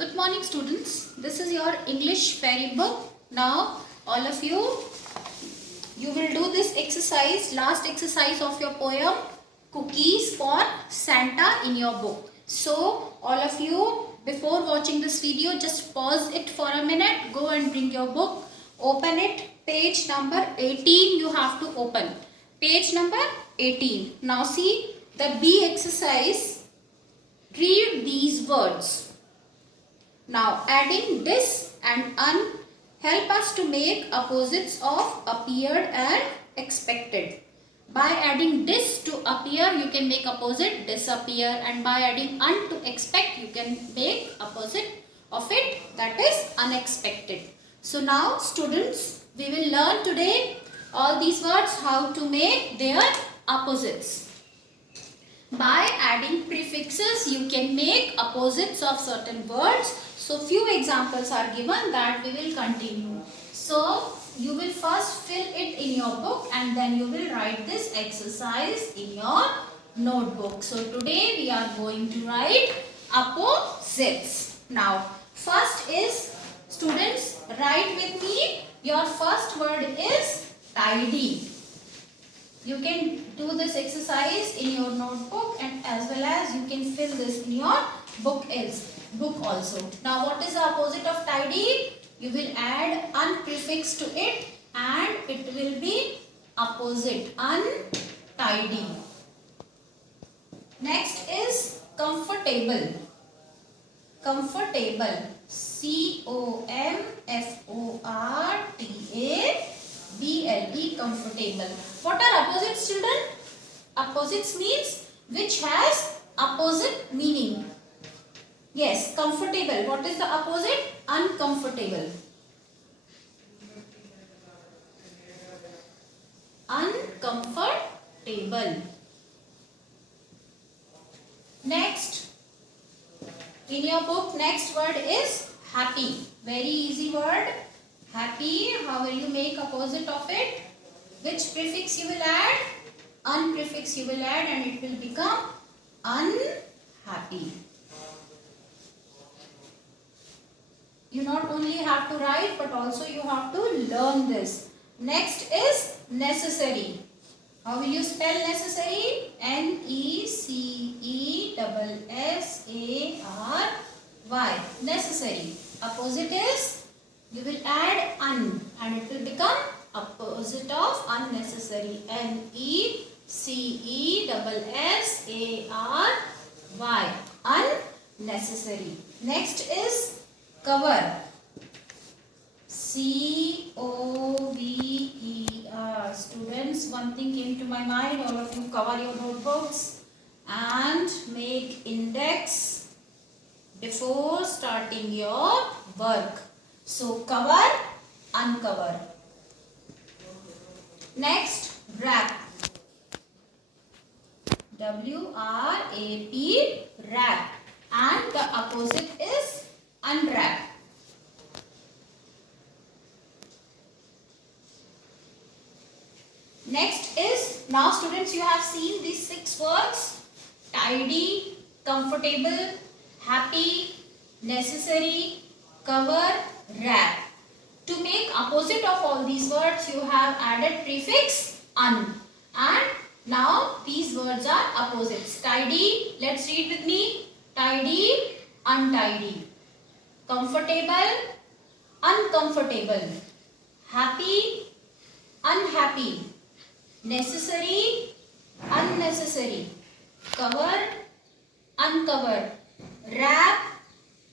Good morning students. This is your English fairy book. Now all of you will do this exercise, last exercise of your poem Cookies for Santa in your book. So all of you, before watching this video, just pause it for a minute, go and bring your book, open it, page number 18 you have to open. Page number 18. Now see the B exercise. Read these words. Now adding dis and un help us to make opposites of appeared and expected. By adding dis to appear, you can make opposite disappear, and by adding un to expect, you can make opposite of it, that is unexpected. So now students, we will learn today all these words, how to make their opposites. By adding prefixes, you can make opposites of certain words. So few examples are given that we will continue. So you will first fill it in your book and then you will write this exercise in your notebook. So today we are going to write opposites. Now first is, students, write with me. Your first word is tidy. You can do this exercise in your notebook and as well as you can fill this in your book also. Now what is the opposite of tidy? You will add un prefix to it and it will be opposite, untidy. Next is comfortable. Comfortable. C-O-M-F-O-R-T-A-B-L-E, comfortable. What are opposites, children? Opposites means which has opposite meaning. Yes, comfortable. What is the opposite? Uncomfortable. Uncomfortable. Next, in your book, next word is happy. Very easy word. Happy. How will you make opposite of it? Which prefix you will add? Un prefix you will add and it will become unhappy. You not only have to write but also you have to learn this. Next is necessary. How will you spell necessary? N-E-C-E-S-S-A-R-Y. Necessary. Opposite is, you will add un and it will become opposite of unnecessary. N-E-C-E-S-S-A-R-Y. Unnecessary. Next is cover. C-O-V-E-R. Students, one thing came to my mind. All of you cover your notebooks and make index before starting your work. So cover, uncover. Next, wrap. W-R-A-P, wrap. And the opposite is unwrap. Next is, now students, you have seen these 6 words: tidy, comfortable, happy, necessary, cover, wrap. To make opposite of all these words, you have added prefix un. And now these words are opposites. Tidy, let's read with me. Tidy, untidy. Comfortable, uncomfortable. Happy, unhappy. Necessary, unnecessary. Cover, uncover. Wrap,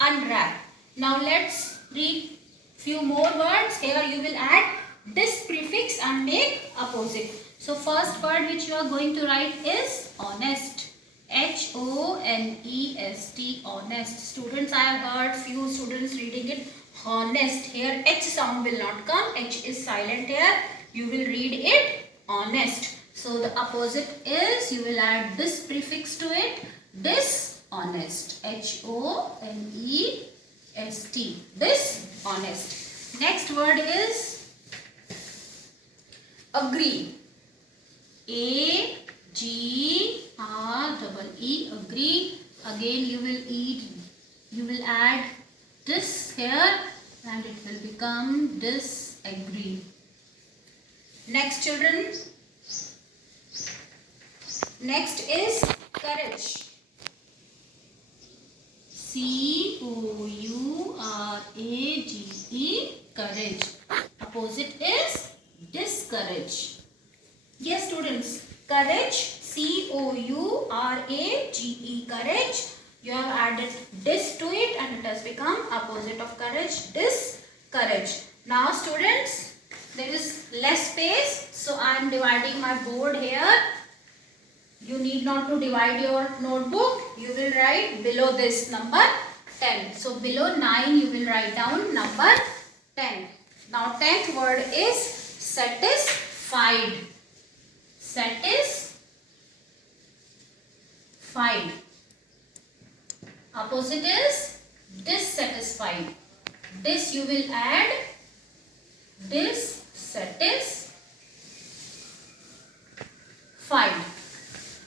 unwrap. Now let's read few more words. Here you will add this prefix and make opposite. So first word which you are going to write is honest. H-O-N-E-S-T, honest. Students, I have heard few students reading it honest. Here H sound will not come. H is silent here. You will read it honest. So the opposite is, you will add this prefix to it. Dishonest. H-O-N-E-S-T. Dishonest. Next word is agree. A-G-R-E-E, agree. Again you will add dis here and it will become disagree. Next children, next is courage. C-O-U-R-A-G-E, courage. Opposite is discourage. Yes students, courage, C-O-U-R-A-G-E, courage. You have added dis to it and it has become opposite of courage, discourage. Now students, there is less space, so I am dividing my board here. You need not to divide your notebook. You will write below this number 10. So below 9 you will write down number 10. Now 10th word is satisfied. Satisfied. Opposite is dissatisfied. This you will add dissatisfied.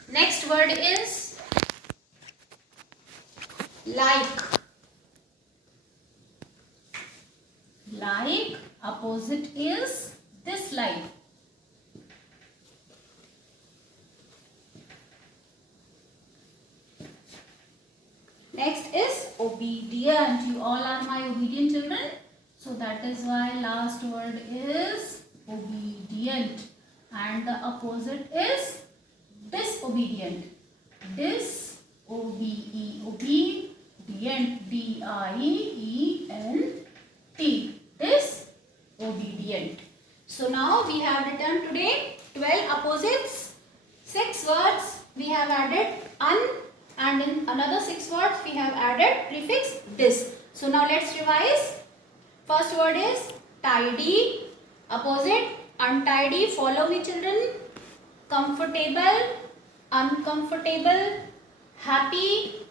Next word is like. Like, opposite is dislike. Next is obedient. You all are my obedient children. So that is why last word is obedient. And the opposite is disobedient. Obedient. D-I-E-N-T. Disobedient. So now we have written today 12 opposites. 6 words we have added un, and in another 6 words we have added prefix dis. So now let's revise. First word is tidy. Opposite untidy. Follow me children. Comfortable, uncomfortable, happy,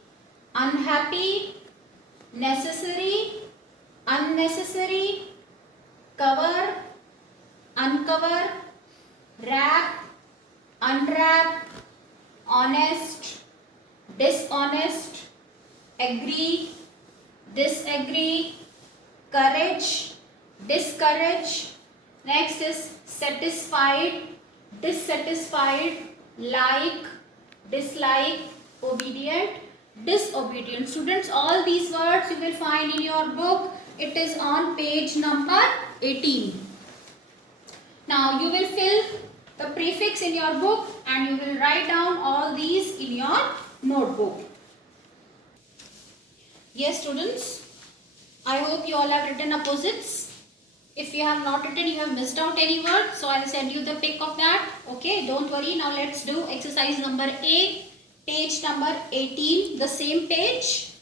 unhappy, necessary, unnecessary, cover, uncover, wrap, unwrap, honest, dishonest, agree, disagree, courage, discourage. Next is satisfied, dissatisfied, like, dislike, obedient, disobedient. Students, all these words you will find in your book. It is on page number 18. Now you will fill the prefix in your book and you will write down all these in your notebook. Yes students, I hope you all have written opposites. If you have not written, you have missed out any word. So I will send you the pic of that. Okay, don't worry. Now let's do exercise number 8, page number 18, the same page.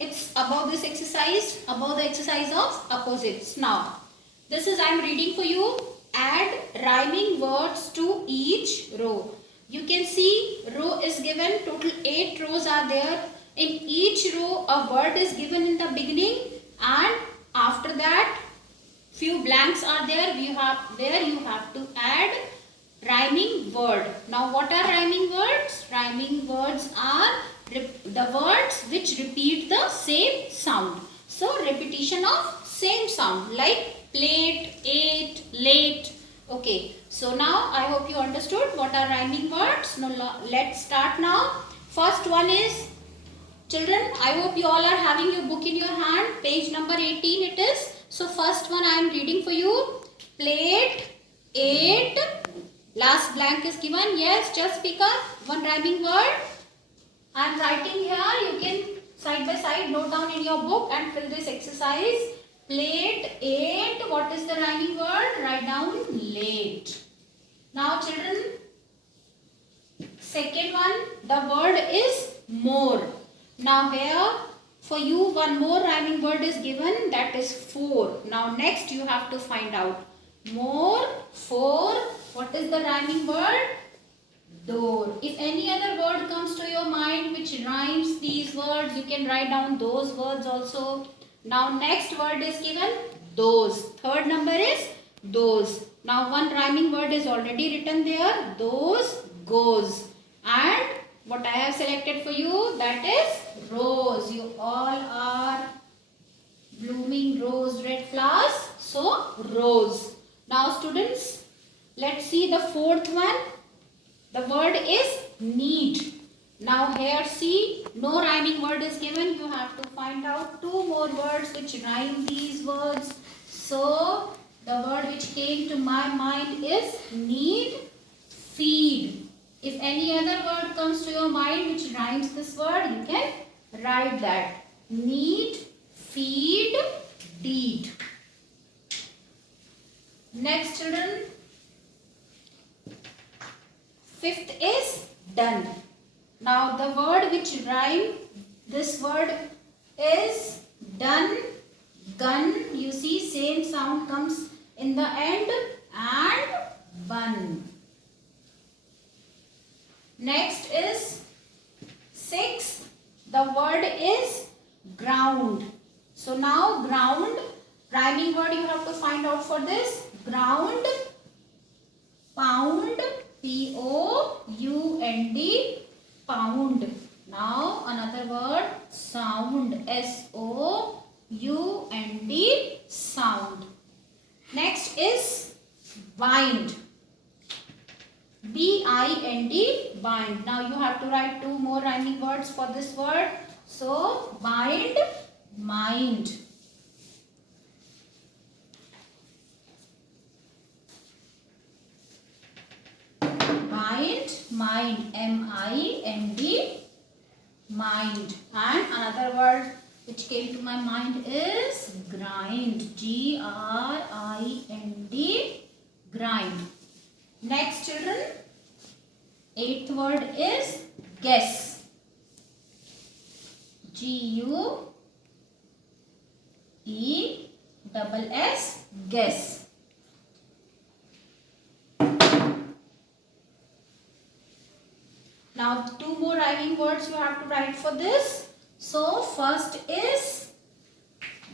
It's above this exercise, above the exercise of opposites. Now, this is I am reading for you. Add rhyming words to each row. You can see row is given, total 8 rows are there. In each row, a word is given in the beginning and after that, few blanks are there. You have to add rhyming word. Now what are rhyming words? Rhyming words are the words which repeat the same sound. So repetition of same sound like plate, ate, late. Okay. So now I hope you understood what are rhyming words. Now let's start now. First one is, children, I hope you all are having your book in your hand. Page number 18 it is. So first one I am reading for you. Plate, ate, last blank is given. Yes, just pick up one rhyming word. I am writing here. You can side by side note down in your book and fill this exercise. Plate, ate. What is the rhyming word? Write down late. Now children, second one, the word is more. Now here for you one more rhyming word is given, that is for. Now next you have to find out more, for. What is the rhyming word? Door. If any other word comes to your mind which rhymes these words, you can write down those words also. Now next word is given, those. Third number is those. Now one rhyming word is already written there, those, goes. And what I have selected for you, that is rose. You all are rose, red flowers, so rose. Now students, let's see the fourth one. The word is need. Now here see, no rhyming word is given. You have to find out two more words which rhyme these words. So the word which came to my mind is need, feed. If any other word comes to your mind which rhymes this word, you can write that. Need, feed, deed. Next children, fifth is done. Now the word which rhyme this word is done, gun. You see same sound comes in the end, and bun. Next is sixth. The word is ground. So now ground, rhyming word you have to find out for this. Ground, pound, P-O-U-N-D, pound. Now another word, sound, S-O-U-N-D, sound. Next is bind, B-I-N-D, bind. Now you have to write two more rhyming words for this word. So bind, mind. Bind, mind, M-I-N-D, mind. And another word which came to my mind is grind, G-R-I-N-D, grind. Next children, eighth word is guess, G-U-E-S-S, guess. Now two more rhyming words you have to write for this. So first is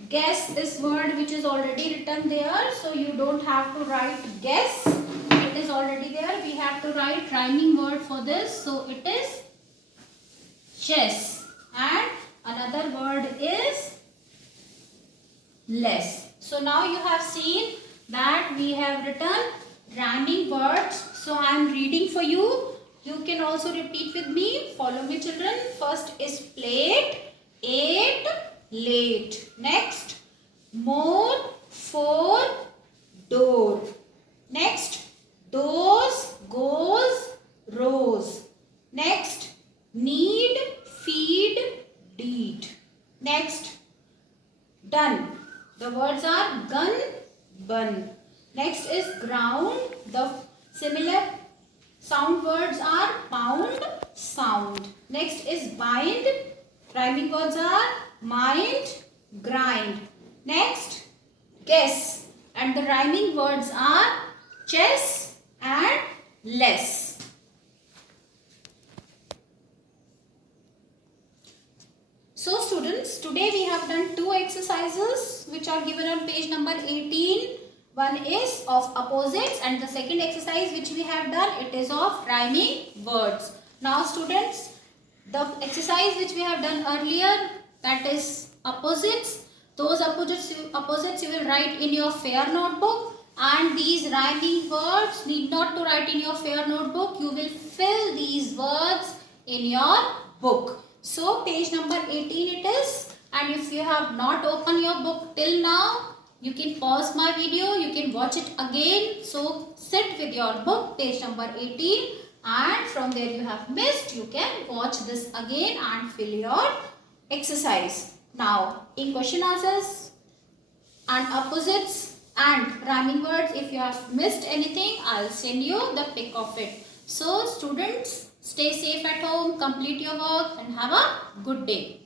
guess, this word which is already written there. So you don't have to write guess. It is already there. We have to write rhyming word for this. So it is chess. And another word is less. So now you have seen that we have written rhyming words. So I am reading for you. You can also repeat with me. Follow me children. First is plate, ate, late. Next, more, for, door. Next, dose, goes, rose. Next, need, feed, deed. Next, done. The words are gun, bun. Next is ground. The similar sound words are pound, sound. Next is bind. Rhyming words are mind, grind. Next, guess. And the rhyming words are chess and less. So students, today we have done two exercises which are given on page number 18. One is of opposites and the second exercise which we have done, it is of rhyming words. Now students, the exercise which we have done earlier, that is opposites. Those opposites you will write in your fair notebook, and these rhyming words need not to write in your fair notebook. You will fill these words in your book. So page number 18 it is, and if you have not opened your book till now, you can pause my video, you can watch it again. So sit with your book, page number 18, and from there you have missed, you can watch this again and fill your exercise. Now in question answers and opposites and rhyming words, if you have missed anything, I'll send you the pic of it. So students, stay safe at home, complete your work and have a good day.